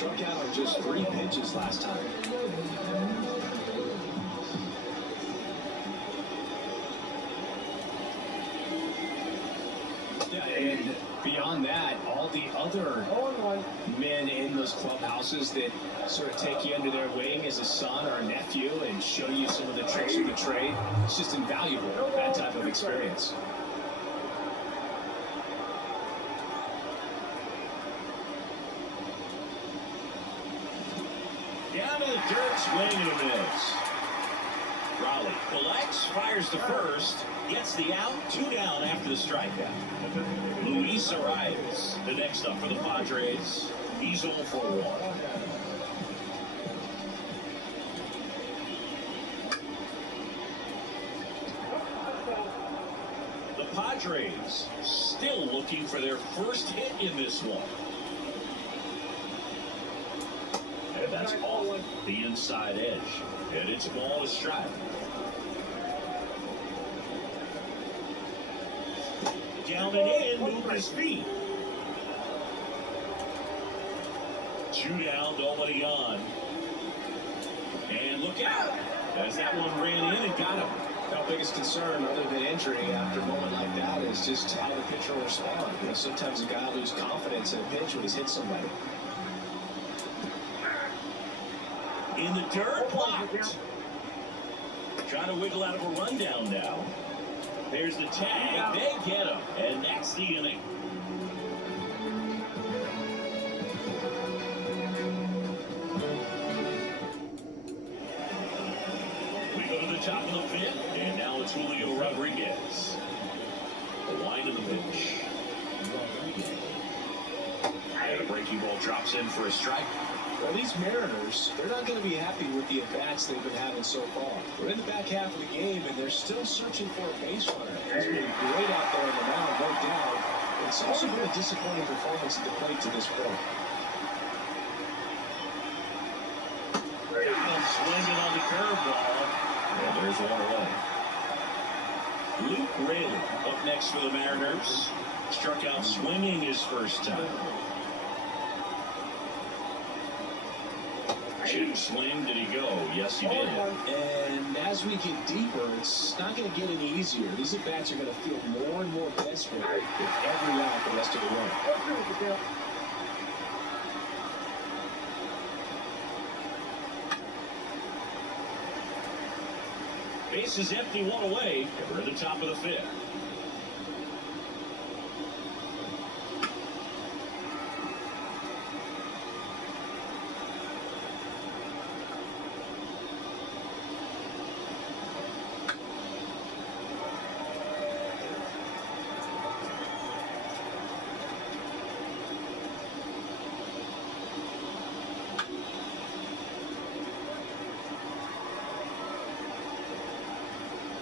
struck out on just 3 pitches last time. Yeah, and beyond that, all the other men in those clubhouses that sort of take you under their wing as a son or a nephew and show you some of the tricks of the trade, it's just invaluable, that type of experience. Down to the dirt, swing and a miss. Raleigh collects, fires to first, gets the out, 2 down after the strikeout. Luis arrives, the next up for the Padres. He's 0 for 1. The Padres still looking for their first hit in this one. And that's off the inside edge. And it's ball to strike. Down and in, move his feet. 2 down, nobody on. And look out, as that one ran in and got him. Our biggest concern, other than injury after a moment like that, is just how the pitcher will respond. You know, sometimes a guy will lose confidence in a pitch when he's hit somebody. In the dirt, blocked. Trying to wiggle out of a rundown now. There's the tag. They get him. And that's the inning. We go to the top of the 5th. And now it's Julio Rodriguez. The line of the pitch. And a breaking ball drops in for a strike. Well, these Mariners, they're not going to be happy with the at-bats they've been having so far. We're in the back half of the game, and they're still searching for a base runner. It's been great out there on the mound, no doubt. But it's also been a disappointing performance at the plate to this point. Swinging on the curveball. And there's one away. Luke Rayleigh up next for the Mariners. Struck out swinging his first time. Should swing, did he go? Yes, he did. And as we get deeper, it's not going to get any easier. These at-bats are going to feel more and more desperate with every out the rest of the way. Base is empty, 1 away. We're at the top of the 5th.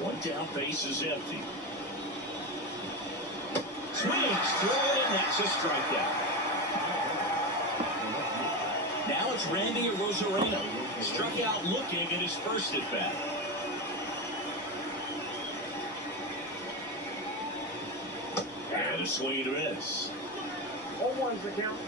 One down, base is empty. Swings, throw it, and that's a strikeout. Now it's Randy Rosarena. Struck out looking at his first at bat. And a swing and a miss. 0-1's the count.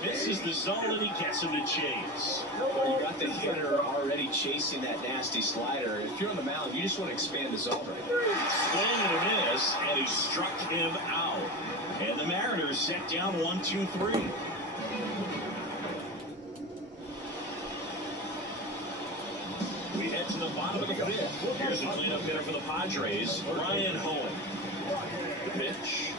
This is the zone, and he gets him to chase. Well, you got the hitter already chasing that nasty slider. If you're on the mound, you just want to expand the zone right there. Swing and a miss, and he struck him out. And the Mariners set down 1-2-3. We head to the bottom of the 5th. Here's the cleanup hitter for the Padres, Ryan Hoeing. The pitch.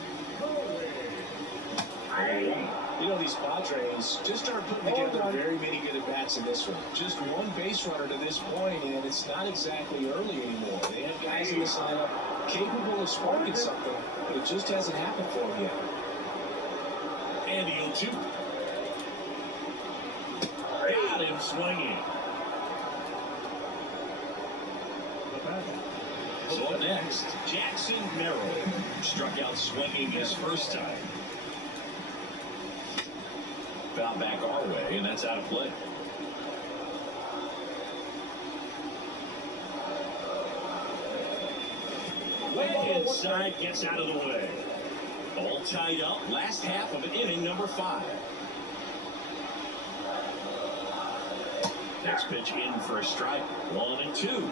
You know, these Padres just aren't putting together very many good at-bats in this one. Just one base runner to this point, and it's not exactly early anymore. They have guys in this lineup capable of sparking something, but it just hasn't happened for them yet. And the 0-2. Got him swinging. So up next, Jackson Merrill. Struck out swinging his first time. Foul back our way, and that's out of play. Way inside, gets out of the way. Ball All tied up. Last half of inning number 5. Next pitch in for a strike. 1-2.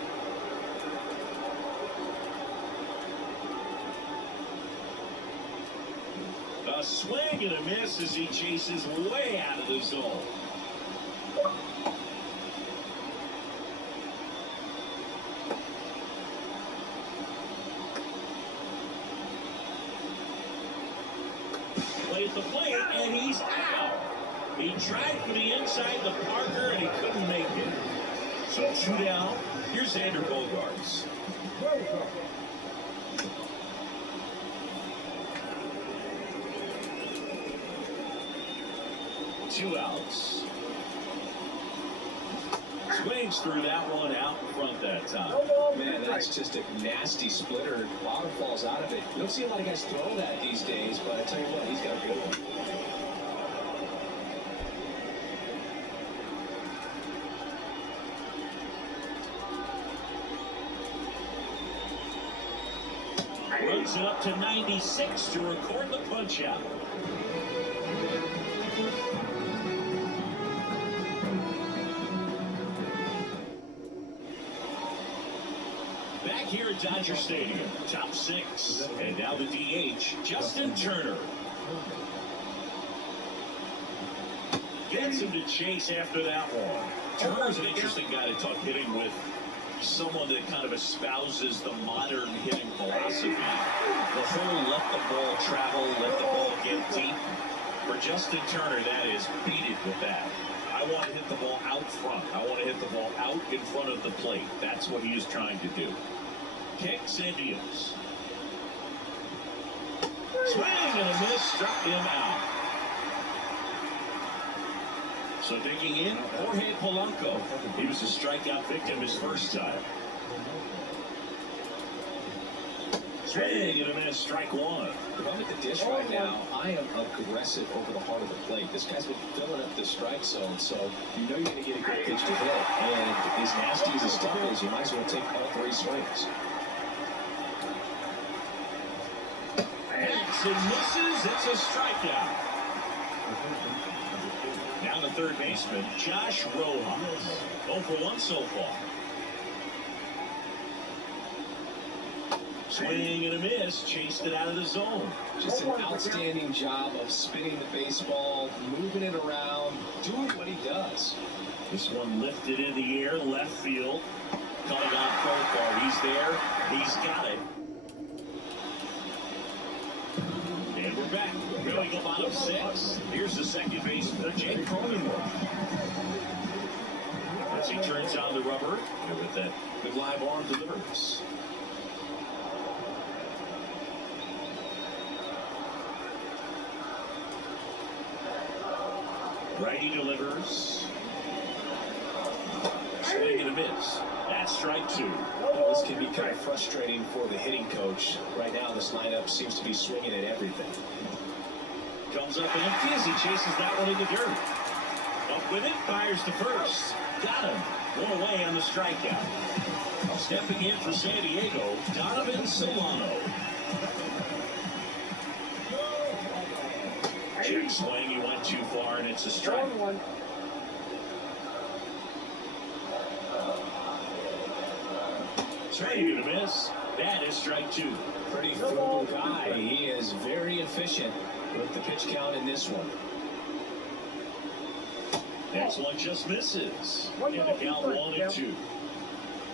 A swing and a miss as he chases way out of the zone. Play at the plate, and he's out. He tried for the inside the Parker, and he couldn't make it. So 2 down. Here's Xander Bogaerts. 2 outs. Swings through that one out in front that time. Man, that's just a nasty splitter. Bottom falls out of it. You don't see a lot of guys throw that these days, but I tell you what, he's got a good one. Runs it up to 96 to record the punch out. Back here at Dodger Stadium, top 6, and now the DH, Justin Turner. Gets him to chase after that one. Turner's an interesting guy to talk hitting with. Someone that kind of espouses the modern hitting philosophy. The whole let the ball travel, let the ball get deep. For Justin Turner, that is beat it with that. I want to hit the ball out front. I want to hit the ball out in front of the plate. That's what he is trying to do. Kicks and deals. Swing and a miss, struck him out. So digging in, Jorge Polanco. He was a strikeout victim his first time. Swing and a miss, strike 1. If I'm at the dish right now, I am aggressive over the heart of the plate. This guy's been filling up the strike zone, so you know you're going to get a good pitch to hit. And as nasty as the stuff is, you might as well take all 3 swings. And misses, it's a strikeout. Now the third baseman, Josh Rojas. 0 for 1 so far. Swing and a miss, chased it out of the zone. Just an outstanding job of spinning the baseball, moving it around, doing what he does. This one lifted in the air, left field. Coming on profile, he's there, he's got it. And we're back. Going to bottom 6. Here's the second baseman, Jake Cronenworth. As he turns on the rubber, and with that good live arm delivers. Righty delivers. Swing and a miss. That's strike 2. This can be kind of frustrating for the hitting coach. Right now, this lineup seems to be swinging at everything. Comes up empty as he chases that one in the dirt. Up with it, fires to first. Got him. 1 away on the strikeout. Stepping in for San Diego, Donovan Solano. Check swing, he went too far, and it's a strike. Swing and a miss. That is strike 2. Pretty frugal guy. He is very efficient with the pitch count in this one. Next one just misses. And the count 1-2.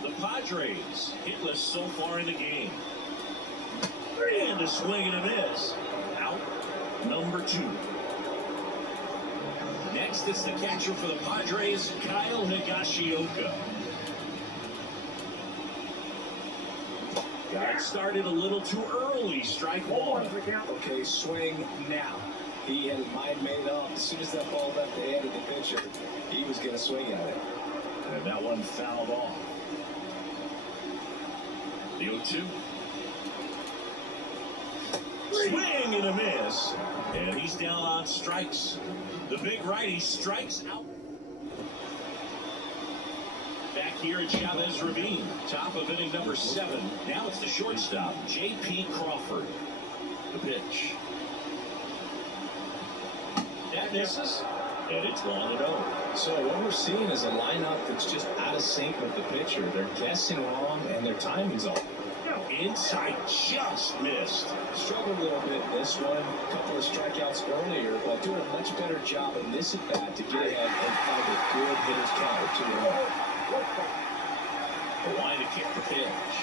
The Padres hitless so far in the game. And a swing and a miss. Out number 2. Next, it's the catcher for the Padres, Kyle Higashioka. Got started a little too early. Strike 1. Okay, swing now. He had his mind made up. As soon as that ball left the hand of the pitcher, he was going to swing at it. And that one fouled off. The 0-2. Swing and a miss. And he's down on strikes. The big righty strikes out. Back here at Chavez Ravine, top of inning number 7. Now it's the shortstop, J.P. Crawford. The pitch. misses, and it's 1-0. So what we're seeing is a lineup that's just out of sync with the pitcher. They're guessing wrong, and their timing's off. Inside just missed. Struggled a little bit in this one. A couple of strikeouts earlier, but doing a much better job in this at-bat to get ahead and find a good hitter's count with 2-1. The line to kick the pitch.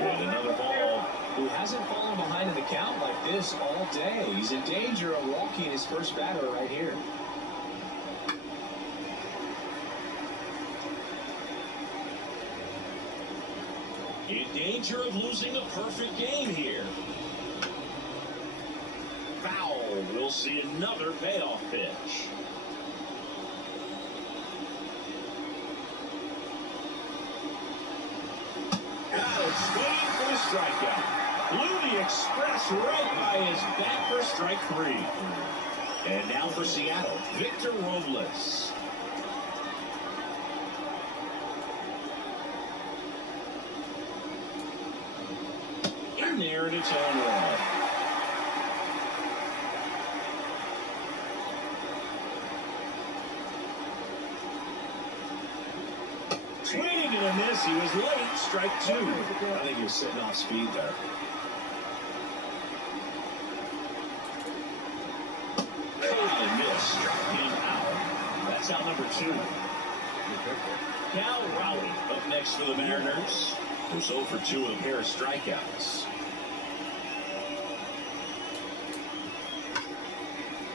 And another ball. Who hasn't fallen behind in the count like this all day. He's in danger of walking his first batter right here. In danger of losing a perfect game here. Foul. We'll see another payoff pitch. Out swinging for the strikeout. Blew the express right by his bat for strike 3. And now for Seattle, Victor Robles. In there in its own run. Swinging and a miss. He was late. Strike 2. I think he was sitting off speed there. Totally missed. Struck him out. That's out number 2. Cal Rowley up next for the Mariners. Who's 0 for 2 with a pair of strikeouts.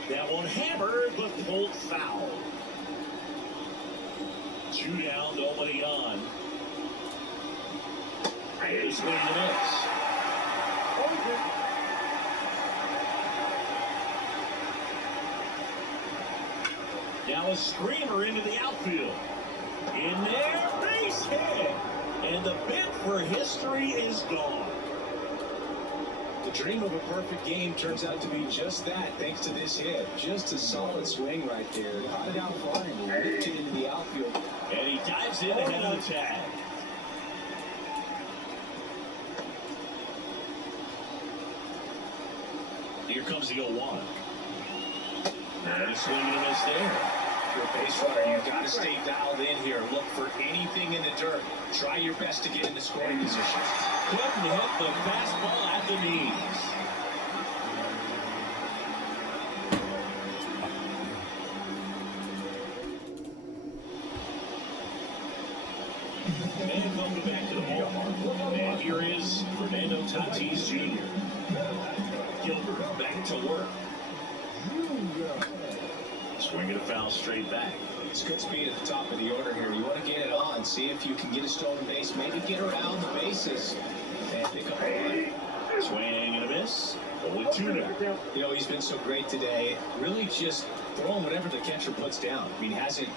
That one hammered, but pulled foul. 2 down, nobody on. And swing and miss. Now a screamer into the outfield. In there, base hit. And the bid for history is gone. The dream of a perfect game turns out to be just that, thanks to this hit. Just a solid swing right there. Caught it out far and whipped it into the outfield. And he dives in ahead of the tag. Here comes the 0-1. And a swing and a miss there. If you're a base runner, you've got to stay dialed in here. Look for anything in the dirt. Try your best to get in the scoring position. Couldn't hit the fastball at the knees. And welcome back to the ballpark. And here is Fernando Tatis Jr. Gilbert back to work. Swinging a foul straight back. It's good speed at the top of the order here. You want to get it on, see if you can get a stolen base, maybe get around the bases and pick up a run. Swing and a miss. 0-2 now. You know, he's been so great today. Really just throwing whatever the catcher puts down. I mean, he hasn't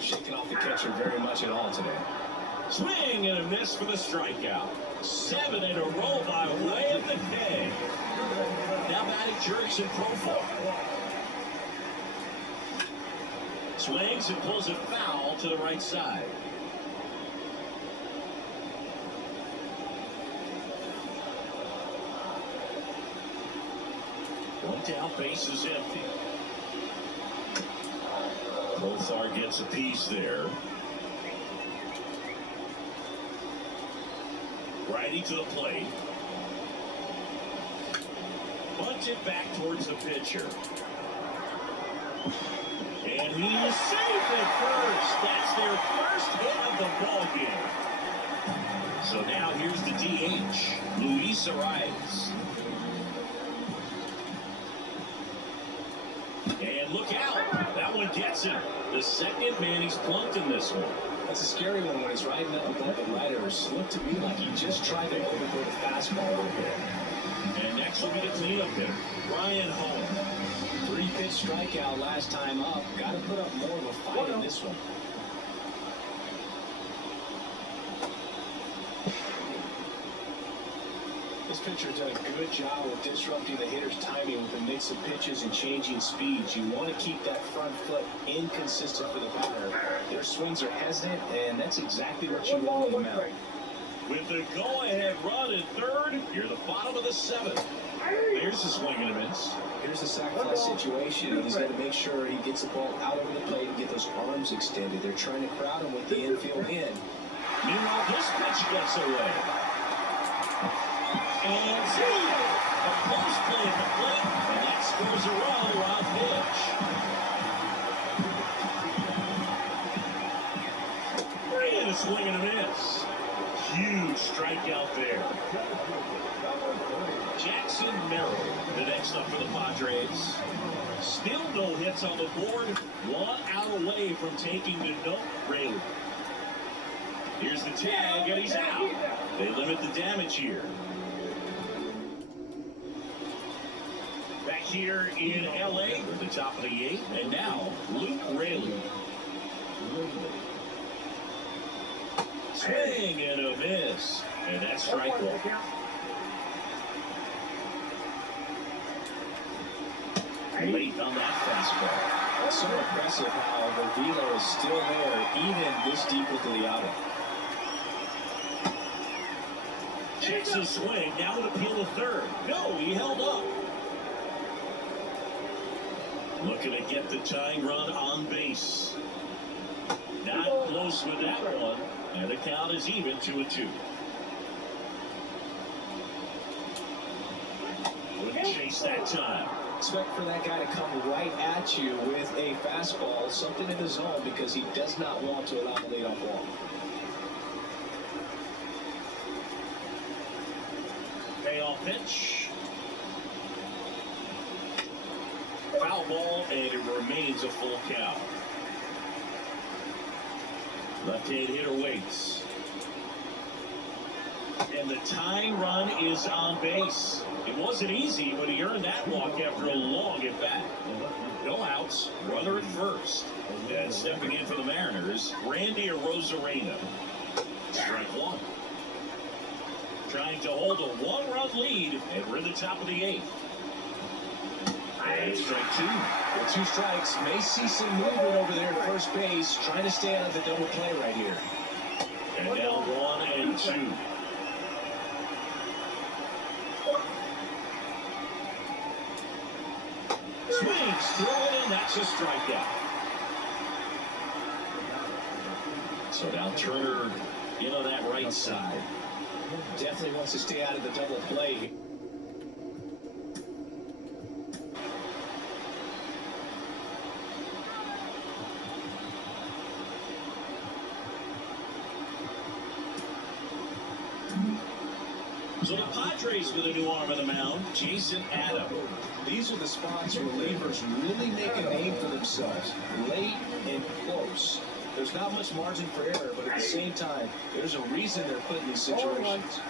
shaken off the catcher very much at all today. Swing and a miss for the strikeout. 7 in a row by way of the K. Now batting Jurickson Profile. Swings and pulls it foul to the right side. One down, base is empty. Lothar gets a piece there. Righty to the plate. Bunted back towards the pitcher. And he is safe at first. That's their first hit of the ball game. So now here's the DH, Luis Arias. And look out. That one gets him. The second man he's plunked in this one. That's a scary one when he's riding up above the riders. Looked to me like he just tried to overthrow the fastball a little bit. And next will be the cleanup hitter, Ryan Home. 3-pitch strikeout last time up. Got to put up more of a fight in this one. This pitcher done a good job of disrupting the hitter's timing with a mix of pitches and changing speeds. You want to keep that front foot inconsistent for the batter. Their swings are hesitant, and that's exactly what you want on the mound. With the go-ahead run at third, you're the bottom of the 7th. There's Here's a swing and a miss. Here's a sacrifice situation, and he's got to make sure he gets the ball out over the plate and get those arms extended. They're trying to crowd him with the infield in. Meanwhile, this pitch gets away. And see, a close play at the plate, and that scores a run. Wild pitch. And a swing and a miss. Huge strikeout there. Jackson Merrill, the next up for the Padres. Still no hits on the board. One out away from taking the no rally. Here's the tag, and he's out. They limit the damage here. Back here in L.A., at the top of the 8th, and now Luke Raley. Swing and a miss, and that's strike one. Late on that fastball. It's so impressive how the velo is still there, even this deep into the outing. Checks his swing, now an appeal to third. No, he held up. Looking to get the tying run on base. Not close with that one, and the count is even 2-2. Wouldn't chase that time. Expect for that guy to come right at you with a fastball, something in the zone, because he does not want to allow the leadoff walk. Payoff pitch. Foul ball, and it remains a full count. Left-hand hitter waits. And the tying run is on base. It wasn't easy, but he earned that walk after a long at-bat. No outs, runner at first. And stepping in for the Mariners, Randy Arozarena. Strike one. Trying to hold a one-run lead, and we're in the top of the 8th. And strike two. With 2 strikes, may see some movement over there at first base, trying to stay out of the double play right here. And now 1 and 2. Swings, throw it in, that's a strikeout. So now Turner in on that right side. Definitely wants to stay out of the double play. So the Padres with a new arm on the mound, Jason Adam. These are the spots where relievers really make a name for themselves, late and close. There's not much margin for error, but at the same time, there's a reason they're put in these situations.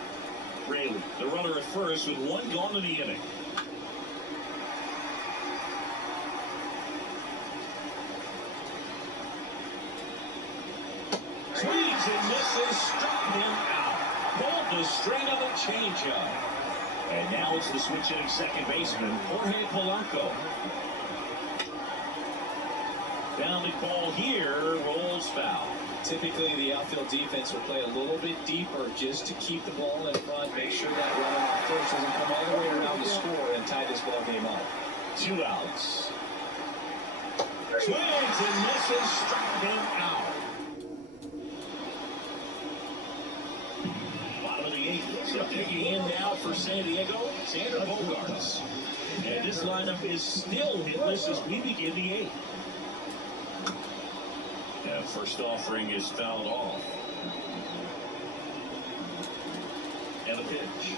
Raley, the runner at first with 1 gone in the inning. Swings and misses, struck him out. Pulled the straight of a changeup. And now it's the switch hitting second baseman, Jorge Polanco. Down the ball here, rolls foul. Typically, the outfield defense will play a little bit deeper just to keep the ball in front, make sure that runner off first doesn't come all the way around to score and tie this ball game up. 2 outs. Swings and misses, struck him out. Bottom of the 8th. So taking in now for San Diego, Xander Bogaerts. And this lineup is still hitless as we begin the 8th. And first offering is fouled off. And a pitch.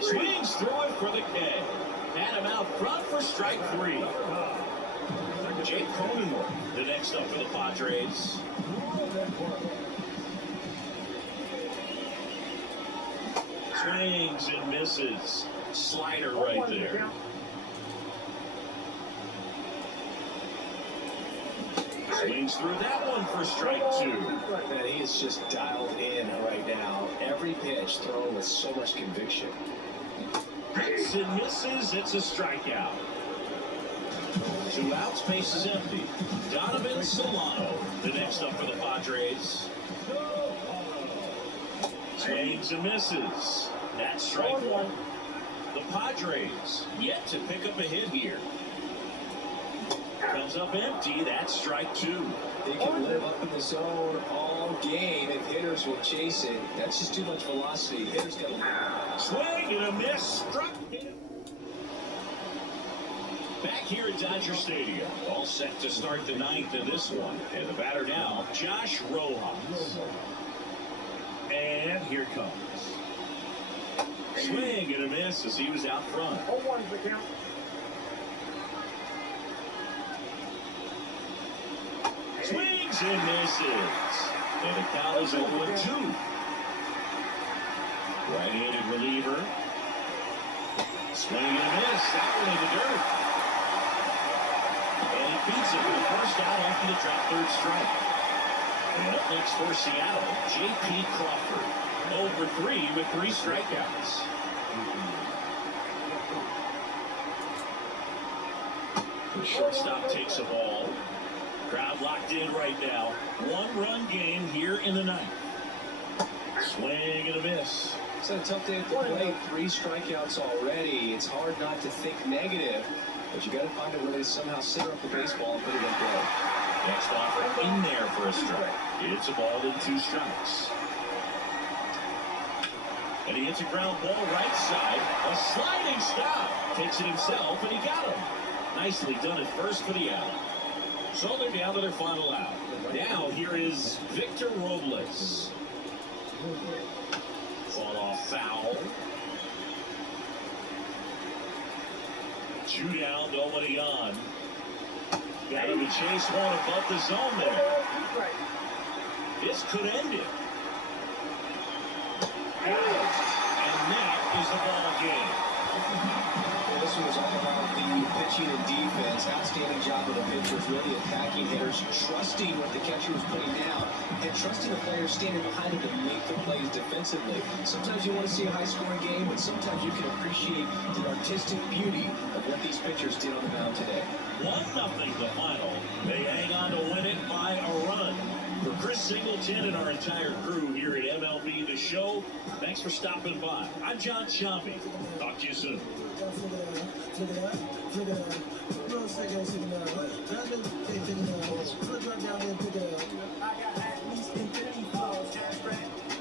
Swings through it for the K. Had him out front for strike 3. Jake Cronenworth, the next up for the Padres. Swings and misses. Slider right there. Swings through that one for strike 2. Man, he is just dialed in right now. Every pitch thrown with so much conviction. Hits and misses. It's a strikeout. Two outs, base is empty. Donovan Solano, the next up for the Padres. Swings and misses. That's strike one. The Padres yet to pick up a hit here. Comes up empty. That's strike two. They can live up in the zone all game if hitters will chase it. That's just too much velocity. Hitters got to swing and a miss. Struck him. Back here at Dodger Stadium, all set to start the ninth of this one. And the batter now, Josh Rojas. And here comes. Swing and a miss as he was out front. 0-1's the count. Swings and misses. And the count is 0-2. Right-handed reliever. Swing and a miss. That one in the dirt. And he beats it for the first out after the drop third strike. And up next for Seattle, J.P. Crawford. 0-3 with 3 strikeouts. The shortstop takes a ball. Crowd locked in right now. 1-run game here in the ninth. Swing and a miss. It's a tough day at the plate. 3 strikeouts already. It's hard not to think negative, but you got to find a way to somehow center up the baseball and put it in play. Next offer in there for a strike. It's a ball in 2 strikes. And he hits a ground ball right side. A sliding stop. Takes it himself, and he got him. Nicely done at first for the out. So they're down to their final out. Now here is Victor Robles. Fall off foul. 2 down, nobody on. Got him to chase one above the zone there. This could end it. And that is the ball game. Well, this one was all about the pitching and defense. Outstanding job of the pitchers, really attacking hitters, trusting what the catcher was putting down, and trusting the players standing behind him to make the plays defensively. Sometimes you want to see a high-scoring game, but sometimes you can appreciate the artistic beauty of what these pitchers did on the mound today. 1-0 the final. They hang on to win it by a run. For Chris Singleton and our entire crew here at MLB The Show, thanks for stopping by. I'm John Chambi. Talk to you soon. I got at least infinity.